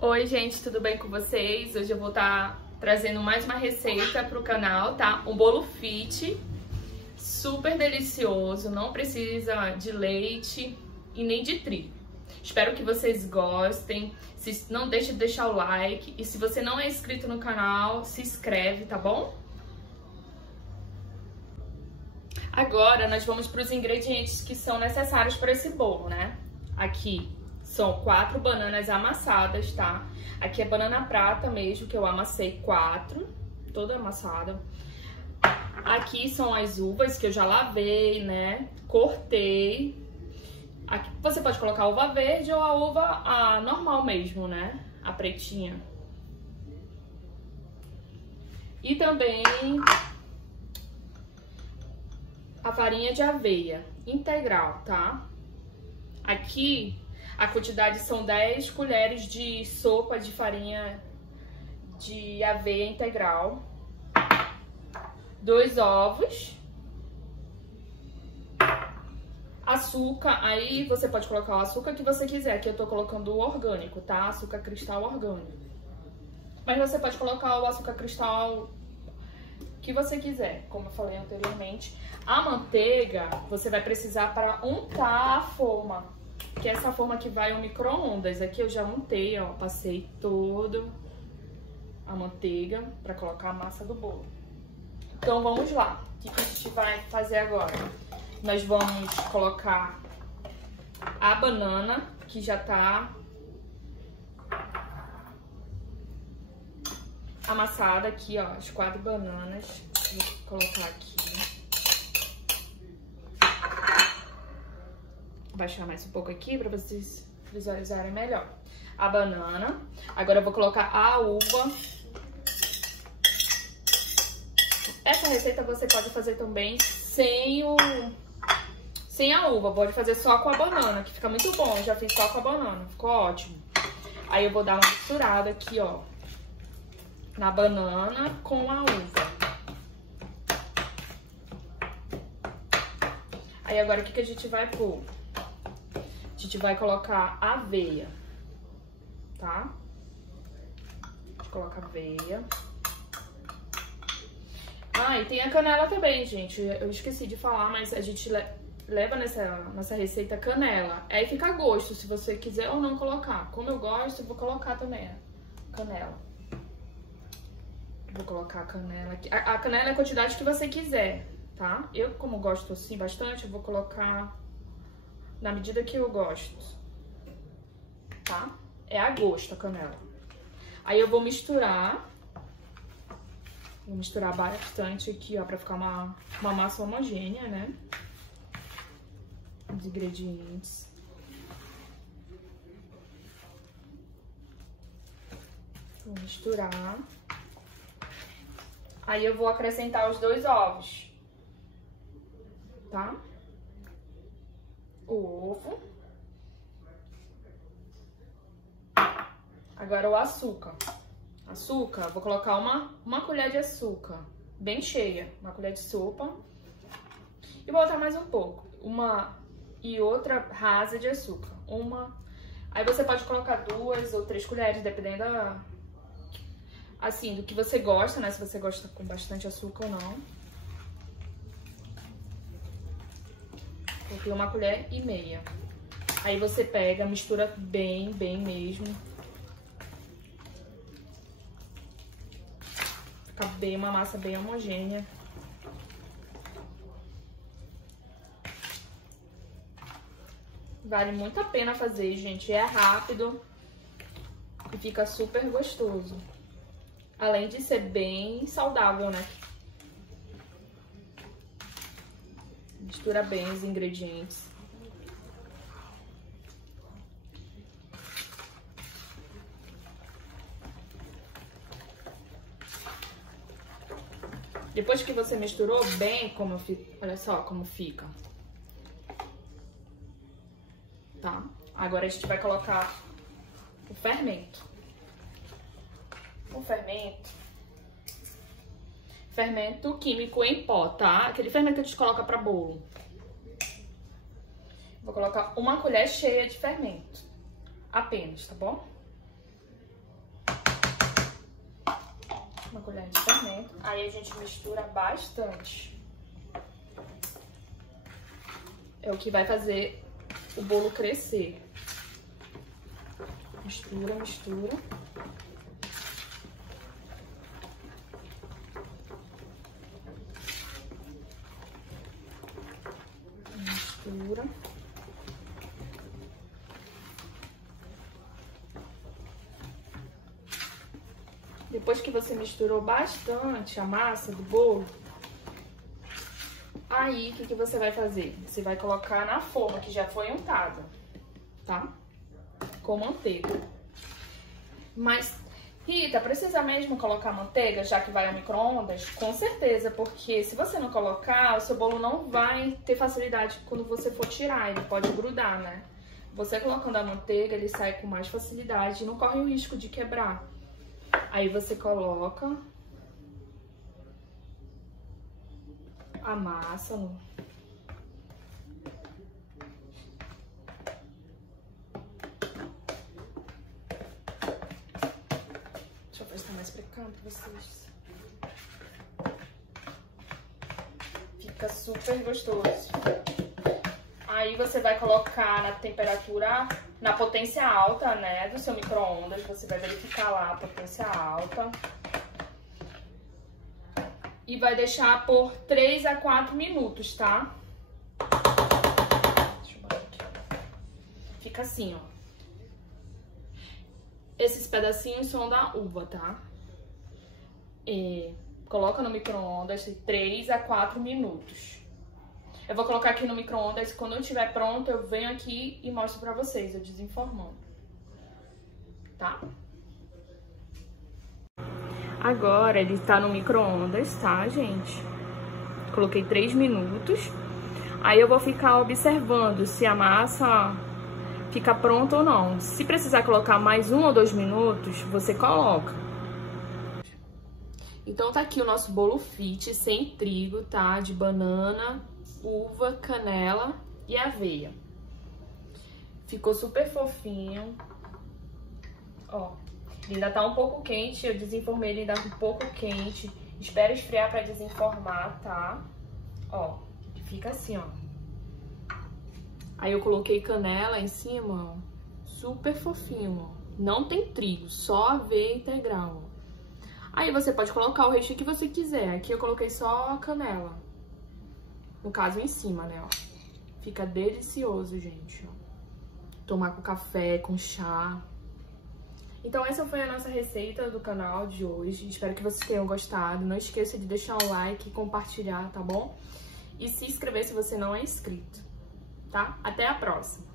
Oi gente, tudo bem com vocês? Hoje eu vou estar trazendo mais uma receita para o canal, tá? Um bolo fit, super delicioso, não precisa de leite e nem de trigo. Espero que vocês gostem, não deixe de deixar o like e se você não é inscrito no canal, se inscreve, tá bom? Agora nós vamos para os ingredientes que são necessários para esse bolo, né? Aqui são 4 bananas amassadas, tá? Aqui é banana prata mesmo, que eu amassei 4, toda amassada. Aqui são as uvas que eu já lavei, né? Cortei. Aqui você pode colocar a uva verde ou a uva normal mesmo, né? A pretinha. E também a farinha de aveia integral, tá? Aqui a quantidade são 10 colheres de sopa de farinha de aveia integral, 2 ovos, açúcar, aí você pode colocar o açúcar que você quiser, aqui eu tô colocando o orgânico, tá? Açúcar cristal orgânico. Mas você pode colocar o açúcar cristal que você quiser, como eu falei anteriormente. A manteiga você vai precisar para untar a forma. Que essa forma aqui vai ao micro-ondas. Aqui eu já untei, ó, passei todo a manteiga para colocar a massa do bolo. Então vamos lá. O que a gente vai fazer agora? Nós vamos colocar a banana, que já tá amassada aqui, ó, as 4 bananas. Vou colocar aqui. Baixar mais um pouco aqui para vocês visualizarem melhor. A banana. Agora eu vou colocar a uva. Essa receita você pode fazer também sem a uva. Pode fazer só com a banana, que fica muito bom. Eu já fiz só com a banana, ficou ótimo. Aí eu vou dar uma misturada aqui, ó, na banana com a uva. Aí agora o que a gente vai pôr? A gente vai colocar aveia, tá? A gente coloca aveia. Ah, e tem a canela também, gente. Eu esqueci de falar, mas a gente leva nessa receita canela. Aí fica a gosto, se você quiser ou não colocar. Como eu gosto, eu vou colocar também a canela. Vou colocar a canela aqui. A canela é a quantidade que você quiser, tá? Eu, como gosto assim bastante, eu vou colocar na medida que eu gosto, tá? É a gosto a canela. Aí eu vou misturar. Vou misturar bastante aqui, ó, pra ficar uma massa homogênea, né? Os ingredientes. Vou misturar. Aí eu vou acrescentar os 2 ovos, tá? O ovo. Agora o açúcar. Açúcar, vou colocar uma colher de açúcar, bem cheia, uma colher de sopa. E vou botar mais um pouco, uma e outra rasa de açúcar. Aí você pode colocar 2 ou 3 colheres, dependendo assim, do que você gosta, né? Se você gosta com bastante açúcar ou não. Coloquei 1,5 colher. Aí você pega, mistura bem mesmo. Fica bem uma massa bem homogênea. Vale muito a pena fazer, gente. É rápido e fica super gostoso. Além de ser bem saudável, né? Mistura bem os ingredientes. Depois que você misturou bem, olha só como fica. Tá? Agora a gente vai colocar o fermento. Fermento químico em pó, tá? Aquele fermento que a gente coloca pra bolo. Vou colocar 1 colher cheia de fermento. Apenas, tá bom? uma colher de fermento. Aí a gente mistura bastante. É o que vai fazer o bolo crescer. Mistura, mistura. Mistura. Depois que você misturou bastante a massa do bolo, aí o que você vai fazer? Você vai colocar na forma que já foi untada, tá? Com manteiga. Mas, Rita, precisa mesmo colocar manteiga, já que vai ao micro-ondas? Com certeza, porque se você não colocar, o seu bolo não vai ter facilidade quando você for tirar, ele pode grudar, né? Você colocando a manteiga, ele sai com mais facilidade e não corre o risco de quebrar. Aí você coloca a massa no... Deixa eu prestar mais pra cá pra vocês. Fica super gostoso. Aí você vai colocar na temperatura, na potência alta, né, do seu micro-ondas. Você vai verificar lá a potência alta. E vai deixar por 3 a 4 minutos, tá? Deixa eu botar aqui. Fica assim, ó. Esses pedacinhos são da uva, tá? E coloca no micro-ondas de 3 a 4 minutos. Eu vou colocar aqui no micro-ondas, quando eu estiver pronto, eu venho aqui e mostro pra vocês, eu desenformando. Tá? Agora ele tá no micro-ondas, tá, gente? Coloquei 3 minutos. Aí eu vou ficar observando se a massa fica pronta ou não. Se precisar colocar mais 1 ou 2 minutos, você coloca. Então tá aqui o nosso bolo fit sem trigo, tá? De banana, uva, canela e aveia. Ficou super fofinho. Ó, ele ainda tá um pouco quente, eu desenformei ele ainda um pouco quente. Espera esfriar pra desenformar, tá? Ó, fica assim, ó. Aí eu coloquei canela em cima, ó. Super fofinho, ó. Não tem trigo, só aveia integral, ó. Aí você pode colocar o recheio que você quiser. Aqui eu coloquei só a canela. No caso, em cima, né, ó. Fica delicioso, gente, ó. Tomar com café, com chá. Então essa foi a nossa receita do canal de hoje. Espero que vocês tenham gostado. Não esqueça de deixar um like e compartilhar, tá bom? E se inscrever se você não é inscrito, tá? Até a próxima!